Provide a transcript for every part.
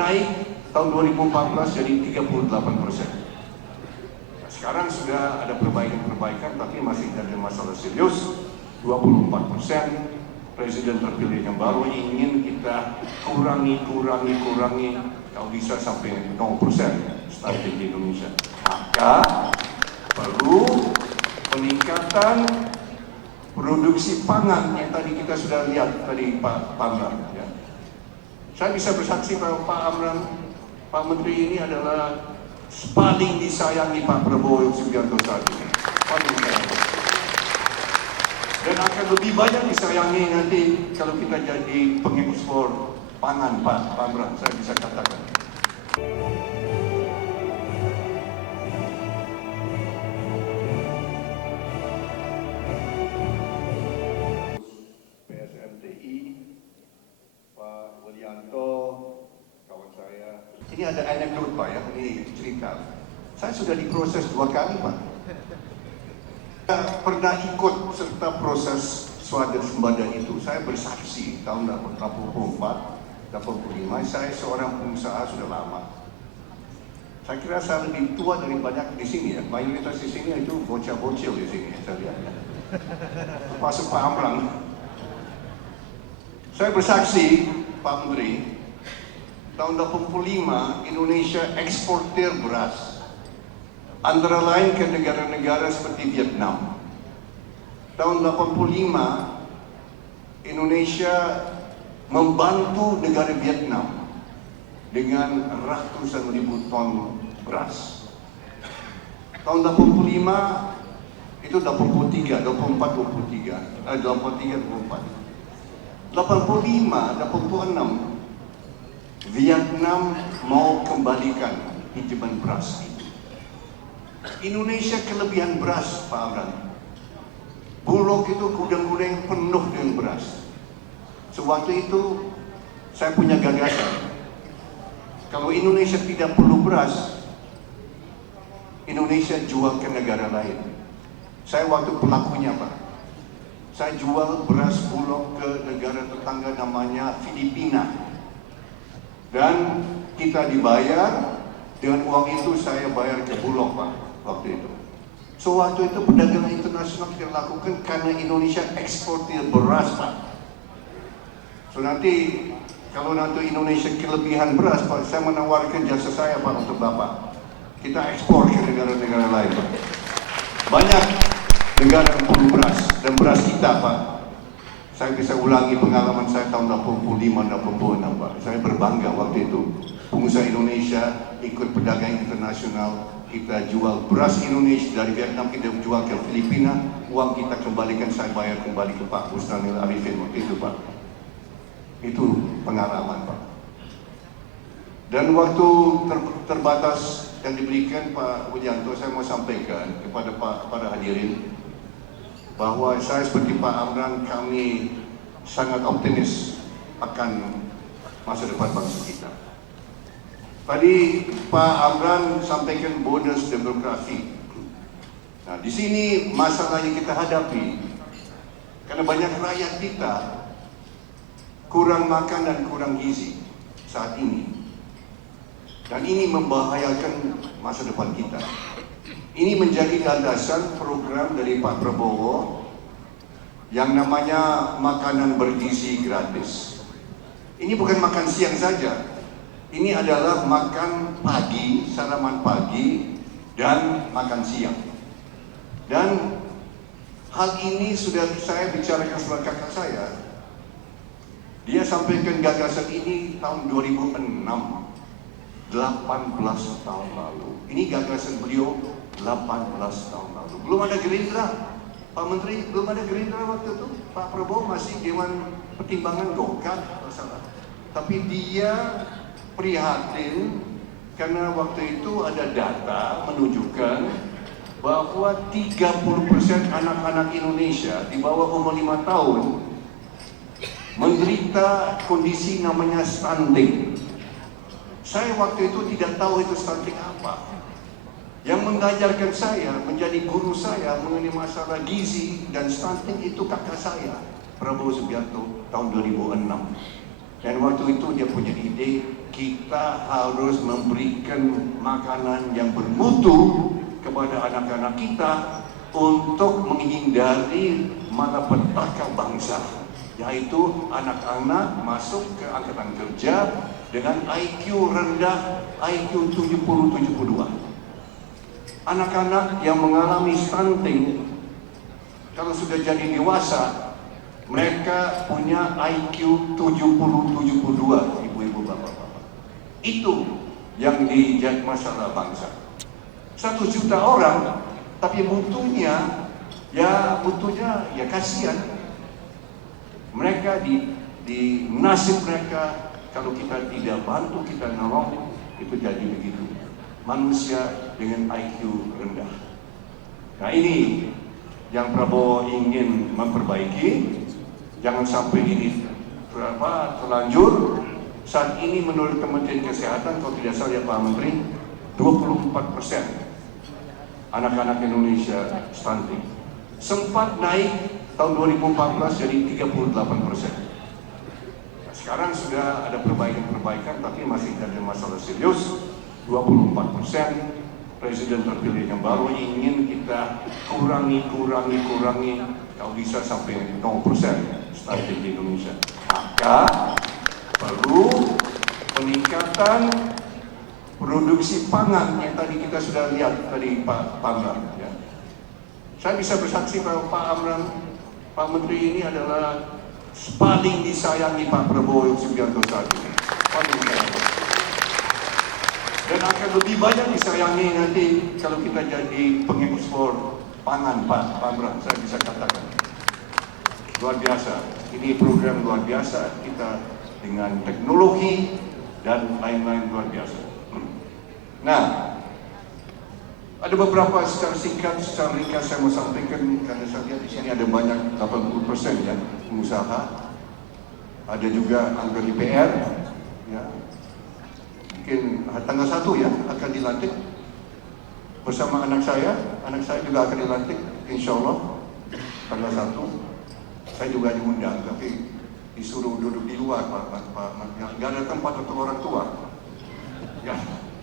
naik tahun 2014 jadi 38%. Sekarang sudah ada perbaikan-perbaikan, tapi masih ada masalah serius. 24%. Presiden terpilih yang baru ingin kita kurangi, kalau bisa sampai 0% stunting di Indonesia. Maka perlu peningkatan produksi pangan yang tadi kita sudah lihat tadi Pak Amran. Ya. Saya bisa bersaksi bahwa Pak Amran, Pak Menteri ini adalah paling disayangi Pak Prabowo Subianto saat ini. Paling disayangi. Dan akan lebih banyak disayangi nanti kalau kita jadi pengekspor pangan Pak Amran, saya bisa katakan. PSMTI, Pak Widianto, kawan saya. Ini ada anekdot Pak ya, ini cerita. Saya sudah diproses 2 kali Pak. Saya pernah ikut serta proses swadaya sembada itu. Saya bersaksi tahun 84, 85. Saya seorang pengusaha sudah lama. Saya kira saya lebih tua dari banyak di sini ya. Mayoritas di sini itu bocah-bocil di sini saya lihat. Termasuk Pak Amran. Saya bersaksi Pak Menteri, tahun 85 Indonesia eksportir beras. Antara lain ke negara-negara seperti Vietnam. Tahun 85, Indonesia membantu negara Vietnam dengan ratusan ribu ton beras. Tahun 85, itu 83, 84, 23, 83, 84. 85, 86, Vietnam mau kembalikan pinjaman beras. Indonesia kelebihan beras, Pak Amran. Bulog itu gudang-gudang penuh dengan beras. Sewaktu itu saya punya gagasan. Kalau Indonesia tidak perlu beras, Indonesia jual ke negara lain. Saya waktu pelakunya Pak. Saya jual beras Bulog ke negara tetangga namanya Filipina. Dan kita dibayar, dengan uang itu saya bayar ke Bulog Pak. Waktu itu. So waktu itu perdagangan internasional kita lakukan karena Indonesia eksportir beras Pak. So nanti kalau nanti Indonesia kelebihan beras Pak, saya menawarkan jasa saya Pak untuk Bapak. Kita ekspor ke negara-negara lain Pak. Banyak negara yang perlu beras dan beras kita Pak. Saya bisa ulangi pengalaman saya tahun 85-86 Pak. Saya berbangga waktu itu. Pengusaha Indonesia ikut perdagangan internasional. Kita jual beras Indonesia dari Vietnam, kita jual ke Filipina, uang kita kembalikan, saya bayar kembali ke Pak Bustanil Arifin waktu itu Pak. Itu pengalaman Pak. Dan waktu terbatas yang diberikan Pak Widianto, saya mau sampaikan kepada para hadirin bahwa saya seperti Pak Amran, kami sangat optimis akan masa depan bangsa kita. Tadi Pak Amran sampaikan bonus demografi. Nah, di sini masalah yang kita hadapi karena banyak rakyat kita kurang makan dan kurang gizi saat ini. Dan ini membahayakan masa depan kita. Ini menjadi landasan program dari Pak Prabowo yang namanya makanan bergizi gratis. Ini bukan makan siang saja. Ini adalah makan pagi, saraman pagi, dan makan siang. Dan hal ini sudah saya bicarakan sama kakak saya. Dia sampaikan gagasan ini tahun 2006, 18 tahun lalu. Ini gagasan beliau 18 tahun lalu. Belum ada Gerindra, Pak Menteri, belum ada Gerindra waktu itu. Pak Prabowo masih Dewan Pertimbangan Golkar, masalah. Tapi dia prihatin karena waktu itu ada data menunjukkan bahwa 30% anak-anak Indonesia di bawah umur 5 tahun menderita kondisi namanya stunting. Saya waktu itu tidak tahu itu stunting apa. Yang mengajarkan saya, menjadi guru saya mengenai masalah gizi dan stunting itu kakak saya, Prabowo Subianto, tahun 2006. Dan waktu itu dia punya ide, kita harus memberikan makanan yang bermutu kepada anak-anak kita untuk menghindari malapetaka bangsa, yaitu anak-anak masuk ke angkatan kerja dengan IQ rendah, IQ 70-72. Anak-anak yang mengalami stunting, kalau sudah jadi dewasa, mereka punya IQ 70-72, ibu-ibu, bapak-bapak. Itu yang dijadi masalah bangsa. 1 juta orang, tapi mutunya ya kasihan. Mereka di nasib mereka, kalau kita tidak bantu, kita nolong, itu jadi begitu. Manusia dengan IQ rendah. Nah, ini yang Prabowo ingin memperbaiki. Jangan sampai ini terlanjur. Saat ini menurut Kementerian Kesehatan, kalau tidak salah ya Pak Menteri, 24% anak-anak Indonesia stunting. Sempat naik tahun 2014 jadi 38%. Nah, sekarang sudah ada perbaikan, tapi masih ada masalah serius. 24%. Presiden terpilih yang baru ingin kita kurangi, kalau bisa sampai 0% stunting di Indonesia. Maka perlu peningkatan produksi pangan yang tadi kita sudah lihat tadi Pak Amran. Ya. Saya bisa bersaksi bahwa Pak Amran, Pak Menteri ini adalah paling disayangi Pak Prabowo Subianto saat ini. Paling disayangi. Dan akan lebih banyak disayangi nanti kalau kita jadi pengekspor pangan Pak Amran, saya bisa katakan. Luar biasa. Ini program luar biasa, kita dengan teknologi dan lain-lain luar biasa. Nah, ada beberapa secara singkat, secara ringkas saya mau sampaikan, karena saya lihat di sini ada banyak 80% ya pengusaha, ada juga anggota DPR, ya. Mungkin tanggal 1 ya akan dilantik bersama anak saya juga akan dilantik, insya Allah tanggal 1. Saya juga diundang, tapi disuruh duduk di luar, Pak. Gak ada tempat untuk orang tua. Ya,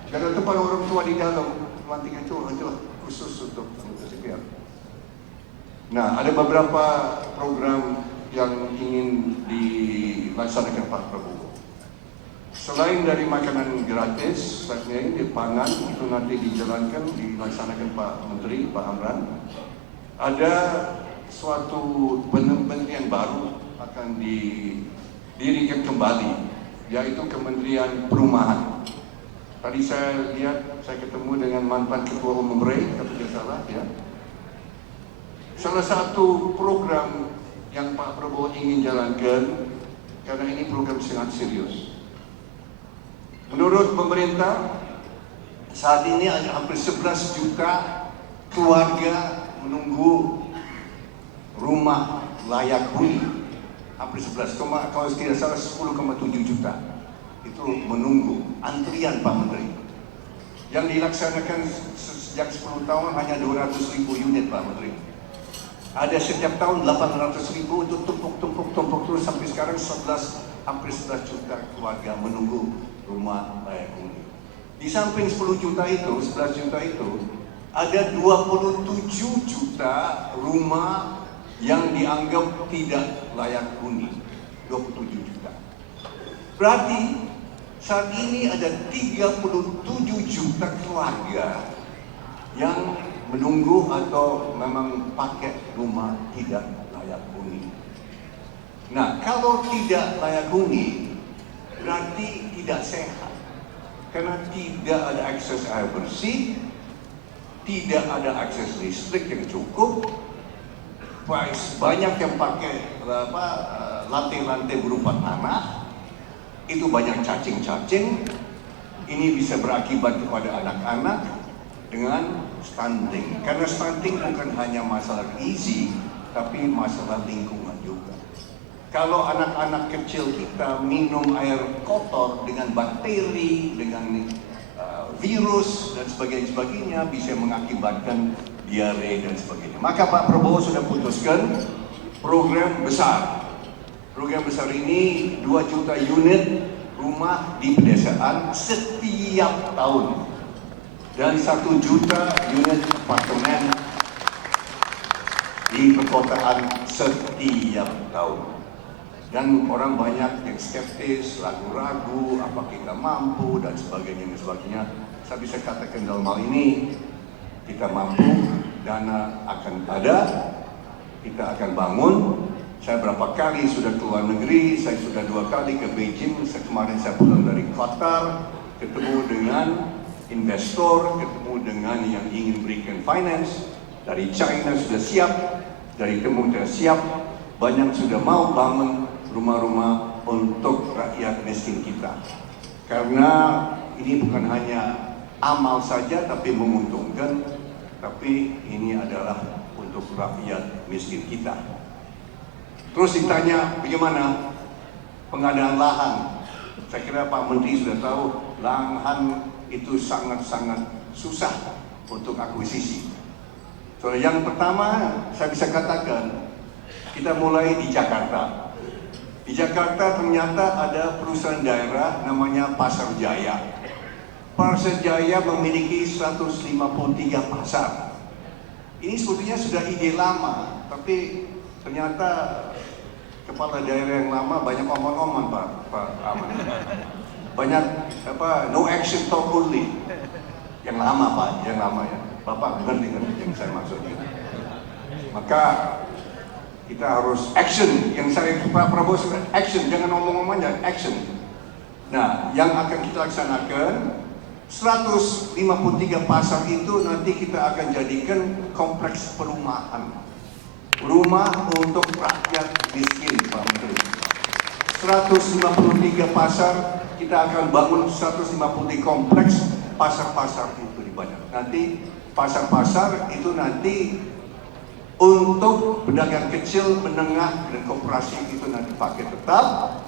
gak ada tempat orang tua di dalam. Pelantikan itu khusus untuk DPR. Nah, ada beberapa program yang ingin dilaksanakan Pak Prabowo. Selain dari makanan gratis, di pangan itu nanti dilaksanakan Pak Menteri, Pak Amran. Ada suatu kementerian baru akan didirikan kembali, yaitu Kementerian Perumahan. Tadi saya lihat, saya ketemu dengan mantan Ketua Umum REI, kalau tidak salah ya. Salah satu program yang Pak Prabowo ingin jalankan, karena ini program sangat serius. Menurut pemerintah, saat ini ada hampir 11 juta keluarga menunggu rumah layak huni. Hampir 11, kalau tidak salah 10,7 juta. Itu menunggu antrian Pak Menteri. Yang dilaksanakan sejak 10 tahun hanya 200.000 unit Pak Menteri. Ada setiap tahun 800.000 itu tumpuk terus sampai sekarang hampir 11 juta keluarga menunggu rumah layak huni. Di samping 10 juta itu, 11 juta itu, ada 27 juta rumah yang dianggap tidak layak huni. 27 juta. Berarti saat ini ada 37 juta keluarga yang menunggu atau memang pakai rumah tidak layak huni. Nah, kalau tidak layak huni berarti tidak sehat, karena tidak ada akses air bersih, tidak ada akses listrik yang cukup, banyak yang pakai lantai-lantai berupa tanah, itu banyak cacing-cacing. Ini bisa berakibat kepada anak-anak dengan stunting, karena stunting bukan hanya masalah gizi, tapi masalah lingkungan juga. Kalau anak-anak kecil kita minum air kotor dengan bakteri, dengan virus dan sebagainya, bisa mengakibatkan diare dan sebagainya. Maka Pak Prabowo sudah putuskan program besar, Program besar ini 2 juta unit rumah di pedesaan setiap tahun dan 1 juta unit apartemen di perkotaan setiap tahun. Dan orang banyak yang skeptis, ragu-ragu, apa kita mampu dan sebagainya. Saya bisa katakan dalam hal ini kita mampu, dana akan ada, kita akan bangun. Saya berapa kali sudah keluar negeri, saya sudah 2 kali ke Beijing. Kemarin saya pulang dari Qatar, ketemu dengan investor, ketemu dengan yang ingin berikan finance. Dari China sudah siap, dari Timur sudah siap, banyak sudah mau bangun rumah-rumah untuk rakyat miskin kita. Karena ini bukan hanya amal saja tapi menguntungkan, tapi ini adalah untuk rakyat miskin kita. Terus ditanya bagaimana pengadaan lahan. Saya kira Pak Menteri sudah tahu lahan itu sangat-sangat susah untuk akuisisi. So, yang pertama saya bisa katakan kita mulai di Jakarta. Di Jakarta ternyata ada perusahaan daerah namanya Pasar Jaya. Pasar Jaya memiliki 153 pasar. Ini sebetulnya sudah ide lama, tapi ternyata kepala daerah yang lama banyak omong-omong Pak Aman. Banyak no action talk only. Yang lama Pak, yang lama ya. Bapak ngerti kan yang saya maksudnya. Maka kita harus action. Yang saya Pak Prabowo sudah action, jangan omong-omong aja, action. Nah, yang akan kita laksanakan 153 pasar itu nanti kita akan jadikan kompleks perumahan. Rumah untuk rakyat miskin, Pak Menteri. 153 pasar, kita akan bangun 153 kompleks pasar-pasar itu di banyak. Nanti pasar-pasar itu nanti untuk pedagang kecil, menengah, dan koperasi itu nanti pakai tetap.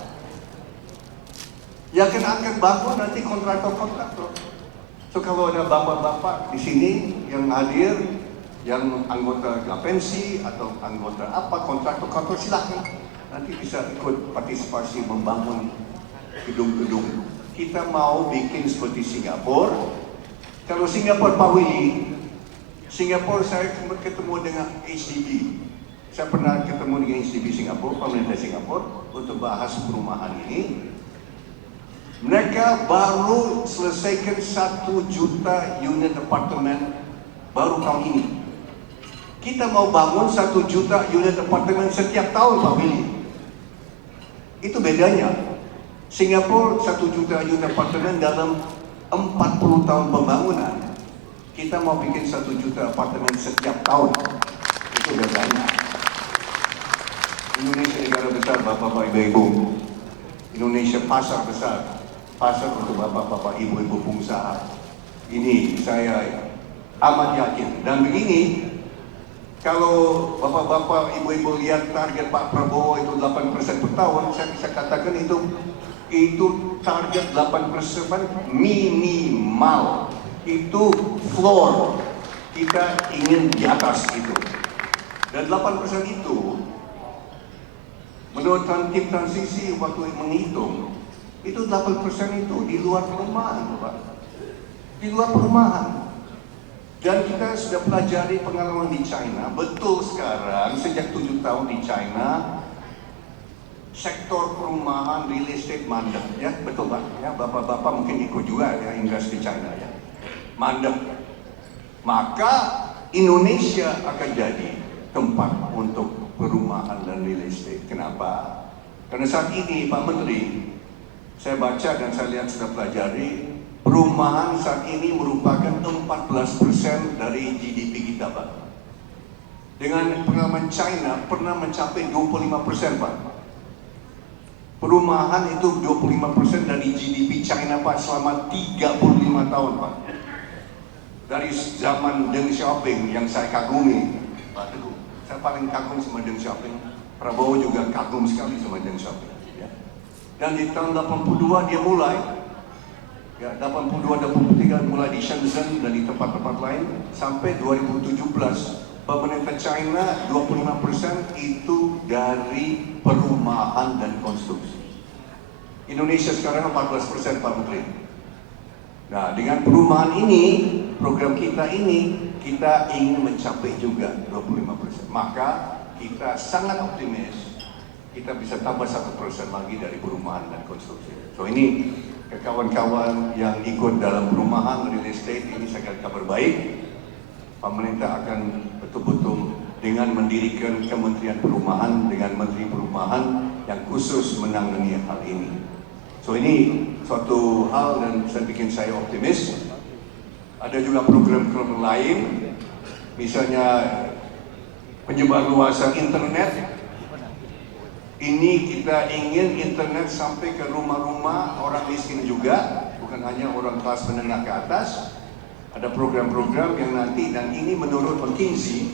Yang akan bangun nanti kontraktor-kontraktor. So kalau ada bapak-bapak di sini yang hadir, yang anggota Gapensi atau anggota apa kontraktor silakan nanti bisa ikut partisipasi membangun gedung-gedung. Kita mau bikin seperti Singapura. Kalau Singapura Pak Willy, Singapura saya ketemu dengan HDB. Saya pernah ketemu dengan HDB Singapura, pemerintah Singapura untuk bahas perumahan ini. Mereka baru selesaikan 1 juta unit apartemen baru tahun ini. Kita mau bangun 1 juta unit apartemen setiap tahun Pak Willy. Itu bedanya. Singapura 1 juta unit apartemen dalam 40 tahun pembangunan. Kita mau bikin 1 juta apartemen setiap tahun. Itu bedanya. Indonesia negara besar Bapak-Bapak Ibu-Ibu. Indonesia pasar besar. Pasar untuk bapak-bapak, ibu-ibu pengusaha. Ini saya amat yakin. Dan begini, kalau bapak-bapak, ibu-ibu lihat target Pak Prabowo itu 8% per tahun, saya bisa katakan itu target 8% minimal. Itu floor. Kita ingin di atas itu. Dan 8% itu, menurut tim transisi waktu menghitung, itu 8% itu di luar perumahan, Pak. Di luar perumahan. Dan kita sudah pelajari pengalaman di China. Betul sekarang, sejak 7 tahun di China, sektor perumahan, real estate mandek. Ya, betul Pak. Ya, bapak-bapak mungkin ikut juga ya, invest di China ya. Mandek. Maka Indonesia akan jadi tempat untuk perumahan dan real estate. Kenapa? Karena saat ini Pak Menteri, saya baca dan saya lihat sudah pelajari, perumahan saat ini merupakan 14% dari GDP kita, Pak. Dengan pengalaman China pernah mencapai 25%, Pak. Perumahan itu 25% dari GDP China, Pak, selama 35 tahun, Pak. Dari zaman Deng Xiaoping yang saya kagumi, Pak Teguh. Saya paling kagum sama Deng Xiaoping. Prabowo juga kagum sekali sama Deng Xiaoping. Dan di tahun 82 dia mulai, ya 82-83 mulai di Shenzhen dan di tempat-tempat lain, sampai 2017 pemerintah China 25% itu dari perumahan dan konstruksi. Indonesia sekarang 14%, Pak Menteri. Nah, dengan perumahan ini, program kita ini, kita ingin mencapai juga 25%. Maka kita sangat optimis, kita bisa tambah 1% lagi dari perumahan dan konstruksi. So ini ke kawan-kawan yang ikut dalam perumahan, real estate, ini sangat kabar baik. Pemerintah akan betul-betul dengan mendirikan Kementerian Perumahan dengan Menteri Perumahan yang khusus menangani hal ini. So ini suatu hal dan saya bikin saya optimis. Ada juga program-program lain, misalnya penyebarluasan internet. Ini kita ingin internet sampai ke rumah-rumah orang miskin juga, bukan hanya orang kelas menengah ke atas. Ada program-program yang nanti, dan ini menurut McKinsey,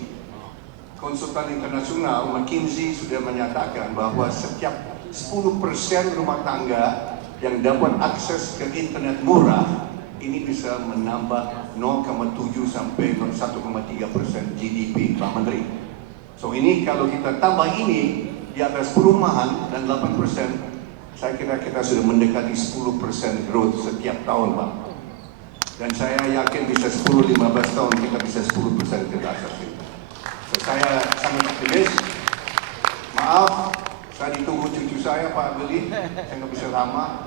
konsultan internasional, McKinsey sudah menyatakan bahwa setiap 10% rumah tangga yang dapat akses ke internet murah, ini bisa menambah 0,7 sampai 1,3% GDP, Pak Menteri. So ini kalau kita tambah ini di atas perumahan dan 8%, saya kira kita sudah mendekati 10% growth setiap tahun, Pak. Dan saya yakin bisa 10-15 tahun kita bisa 10% ke atas. So, saya sangat optimis. Maaf, saya ditunggu cucu saya, Pak Beli, saya nggak bisa lama.